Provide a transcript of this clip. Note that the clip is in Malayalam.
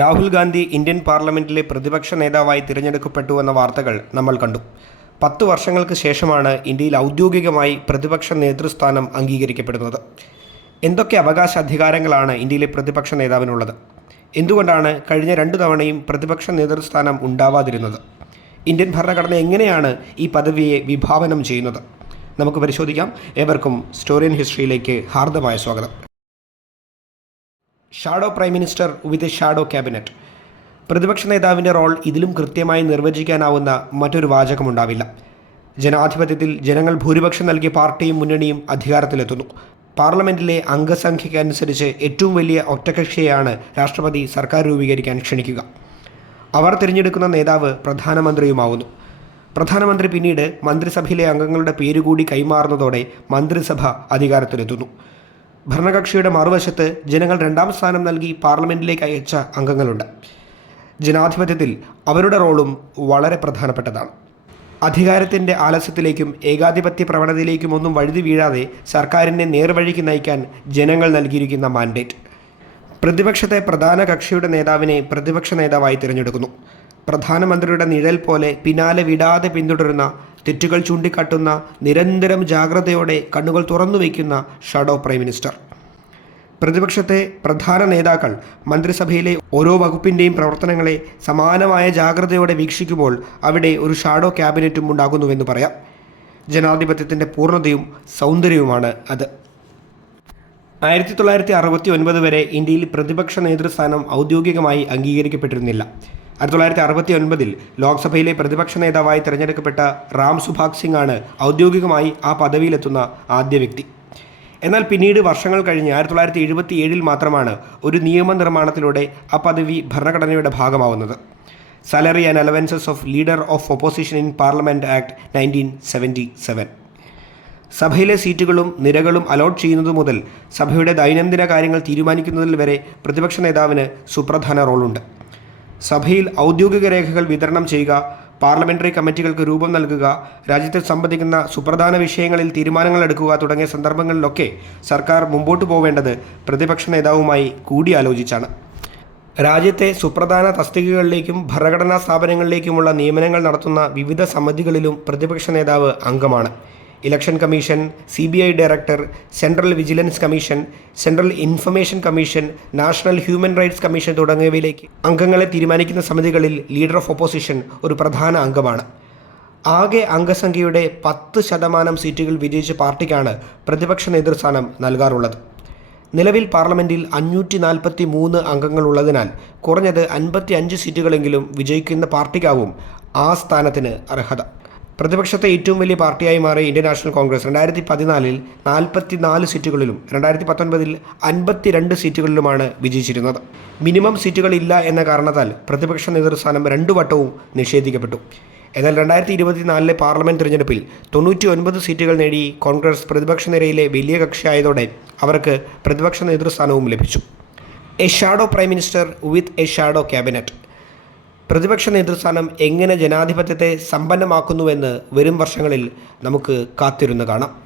രാഹുൽ ഗാന്ധി ഇന്ത്യൻ പാർലമെന്റിലെ പ്രതിപക്ഷ നേതാവായി തിരഞ്ഞെടുക്കപ്പെട്ടു എന്ന വാർത്തകൾ നമ്മൾ കണ്ടു. പത്ത് വർഷങ്ങൾക്ക് ശേഷമാണ് ഇന്ത്യയിൽ ഔദ്യോഗികമായി പ്രതിപക്ഷ നേതൃസ്ഥാനം അംഗീകരിക്കപ്പെടുന്നത്. എന്തൊക്കെ അവകാശ അധികാരങ്ങളാണ് ഇന്ത്യയിലെ പ്രതിപക്ഷ നേതാവിനുള്ളത്? എന്തുകൊണ്ടാണ് കഴിഞ്ഞ രണ്ടു തവണയും പ്രതിപക്ഷ നേതൃസ്ഥാനം ഉണ്ടാവാതിരുന്നത്? ഇന്ത്യൻ ഭരണഘടന എങ്ങനെയാണ് ഈ പദവിയെ വിഭാവനം ചെയ്യുന്നത്? നമുക്ക് പരിശോധിക്കാം. ഏവർക്കും സ്റ്റോറിയൻ ഹിസ്റ്ററിയിലേക്ക് ഹാർദമായ സ്വാഗതം. Shadow prime minister with a shadow cabinet. പ്രതിപക്ഷ നേതാവിന്റെ റോൾ ഇതിലും കൃത്യമായി നിർവചിക്കാനാവുന്ന മറ്റൊരു വാചകമുണ്ടാവില്ല. ജനാധിപത്യത്തിൽ ജനങ്ങൾ ഭൂരിപക്ഷം നൽകിയ പാർട്ടിയും മുന്നണിയും അധികാരത്തിലെത്തുന്നു. പാർലമെന്റിലെ അംഗസംഖ്യയ്ക്കനുസരിച്ച് ഏറ്റവും വലിയ ഒറ്റകക്ഷിയെയാണ് രാഷ്ട്രപതി സർക്കാർ രൂപീകരിക്കാൻ ക്ഷണിക്കുക. അവർ തിരഞ്ഞെടുക്കുന്ന നേതാവ് പ്രധാനമന്ത്രിയുമാവുന്നു. പ്രധാനമന്ത്രി പിന്നീട് മന്ത്രിസഭയിലെ അംഗങ്ങളുടെ പേരുകൂടി കൈമാറുന്നതോടെ മന്ത്രിസഭ അധികാരത്തിലെത്തുന്നു. ഭരണകക്ഷിയുടെ മറുവശത്ത് ജനങ്ങൾ രണ്ടാം സ്ഥാനം നൽകി പാർലമെന്റിലേക്ക് അയച്ച അംഗങ്ങളുണ്ട്. ജനാധിപത്യത്തിൽ അവരുടെ റോളും വളരെ പ്രധാനപ്പെട്ടതാണ്. അധികാരത്തിന്റെ ആലസ്യത്തിലേക്കും ഏകാധിപത്യ പ്രവണതയിലേക്കും ഒന്നും വഴുതി വീഴാതെ സർക്കാരിനെ നേർവഴിക്ക് നയിക്കാൻ ജനങ്ങൾ നൽകിയിരിക്കുന്ന മാൻഡേറ്റ്. പ്രതിപക്ഷത്തെ പ്രധാന കക്ഷിയുടെ നേതാവിനെ പ്രതിപക്ഷ നേതാവായി തിരഞ്ഞെടുക്കുന്നു. പ്രധാനമന്ത്രിയുടെ നിഴൽ പോലെ പിന്നാലെ വിടാതെ പിന്തുടരുന്ന തെറ്റുകൾ ചൂണ്ടിക്കാട്ടുന്ന നിരന്തരം ജാഗ്രതയോടെ കണ്ണുകൾ തുറന്നു വയ്ക്കുന്ന ഷാഡോ പ്രൈം മിനിസ്റ്റർ. പ്രതിപക്ഷത്തെ പ്രധാന നേതാക്കൾ മന്ത്രിസഭയിലെ ഓരോ വകുപ്പിന്റെയും പ്രവർത്തനങ്ങളെ സമാനമായ ജാഗ്രതയോടെ വീക്ഷിക്കുമ്പോൾ അവിടെ ഒരു ഷാഡോ ക്യാബിനറ്റും ഉണ്ടാകുന്നുവെന്ന് പറയാം. ജനാധിപത്യത്തിന്റെ പൂർണതയും സൗന്ദര്യവുമാണ് അത്. ആയിരത്തി തൊള്ളായിരത്തി അറുപത്തി ഒൻപത് വരെ ഇന്ത്യയിൽ പ്രതിപക്ഷ നേതൃസ്ഥാനം ഔദ്യോഗികമായി അംഗീകരിക്കപ്പെട്ടിരുന്നില്ല. ആയിരത്തി തൊള്ളായിരത്തി അറുപത്തി ഒൻപതിൽ ലോക്സഭയിലെ പ്രതിപക്ഷ നേതാവായി തിരഞ്ഞെടുക്കപ്പെട്ട റാം സുഭാഗ് സിംഗ് ആണ് ഔദ്യോഗികമായി ആ പദവിയിലെത്തുന്ന ആദ്യ വ്യക്തി. എന്നാൽ പിന്നീട് വർഷങ്ങൾ കഴിഞ്ഞ് ആയിരത്തി തൊള്ളായിരത്തി എഴുപത്തി ഏഴിൽ മാത്രമാണ് ഒരു നിയമനിർമ്മാണത്തിലൂടെ ആ പദവി ഭരണഘടനയുടെ ഭാഗമാവുന്നത്. Salary and allowances of leader of opposition in parliament act nineteen seventy seven സഭയിലെ സീറ്റുകളും നിരകളും അലോട്ട് ചെയ്യുന്നതു മുതൽ സഭയുടെ ദൈനംദിന കാര്യങ്ങൾ തീരുമാനിക്കുന്നതിൽ വരെ പ്രതിപക്ഷ നേതാവിന് സുപ്രധാന റോളുണ്ട്. സഭയിൽ ഔദ്യോഗിക രേഖകൾ വിതരണം ചെയ്യുക പാർലമെന്ററി കമ്മിറ്റികൾക്ക് രൂപം നൽകുക രാജ്യത്തെ സംബന്ധിക്കുന്ന സുപ്രധാന വിഷയങ്ങളിൽ തീരുമാനങ്ങൾ എടുക്കുക തുടങ്ങിയ സന്ദർഭങ്ങളിലൊക്കെ സർക്കാർ മുമ്പോട്ട് പോവേണ്ടത് പ്രതിപക്ഷ നേതാവുമായി കൂടിയാലോചിച്ചാണ്. രാജ്യത്തെ സുപ്രധാന തസ്തികകളിലേക്കും ഭരണഘടനാ സ്ഥാപനങ്ങളിലേക്കുമുള്ള നിയമനങ്ങൾ നടത്തുന്ന വിവിധ സമിതികളിലും പ്രതിപക്ഷ നേതാവ് അംഗമാണ്. Election commission C B I director central vigilance commission central information commission national human rights commission തുടങ്ങിയവയിലേക്ക് അംഗങ്ങളെ തീരുമാനിക്കുന്ന സമിതികളിൽ ലീഡർ ഓഫ് ഓപ്പോസിഷൻ ഒരു പ്രധാന അംഗമാണ്. ആകെ അംഗസംഖ്യയുടെ പത്ത് ശതമാനം സീറ്റുകൾ വിജയിച്ച പാർട്ടിക്കാണ് പ്രതിപക്ഷ നേതൃസ്ഥാനം നൽകാറുള്ളത്. നിലവിൽ പാർലമെന്റിൽ അഞ്ഞൂറ്റി നാൽപ്പത്തി മൂന്ന് അംഗങ്ങളുള്ളതിനാൽ കുറഞ്ഞത് അൻപത്തി അഞ്ച് സീറ്റുകളെങ്കിലും വിജയിക്കുന്ന പാർട്ടിക്കാവും ആ സ്ഥാനത്തിന് അർഹത. പ്രതിപക്ഷത്തെ ഏറ്റവും വലിയ പാർട്ടിയായി മാറിയ ഇന്ത്യൻ നാഷണൽ കോൺഗ്രസ് രണ്ടായിരത്തി പതിനാലിൽ നാൽപ്പത്തി നാല് സീറ്റുകളിലും രണ്ടായിരത്തി പത്തൊൻപതിൽ അൻപത്തി രണ്ട് സീറ്റുകളിലുമാണ് വിജയിച്ചിരുന്നത്. മിനിമം സീറ്റുകളില്ല എന്ന കാരണത്താൽ പ്രതിപക്ഷ നേതൃസ്ഥാനം രണ്ടു വട്ടവും നിഷേധിക്കപ്പെട്ടു. എന്നാൽ രണ്ടായിരത്തി ഇരുപത്തിനാലിലെ പാർലമെന്റ് തിരഞ്ഞെടുപ്പിൽ തൊണ്ണൂറ്റി ഒൻപത് സീറ്റുകൾ നേടി കോൺഗ്രസ് പ്രതിപക്ഷ നിരയിലെ വലിയ കക്ഷിയായതോടെ അവർക്ക് പ്രതിപക്ഷ നേതൃസ്ഥാനവും ലഭിച്ചു. A shadow prime minister with a shadow cabinet. പ്രതിപക്ഷ നേതൃസ്ഥാനം എങ്ങനെ ജനാധിപത്യത്തെ സമ്പന്നമാക്കുന്നുവെന്ന് വരും വർഷങ്ങളിൽ നമുക്ക് കാത്തിരുന്ന് കാണാം.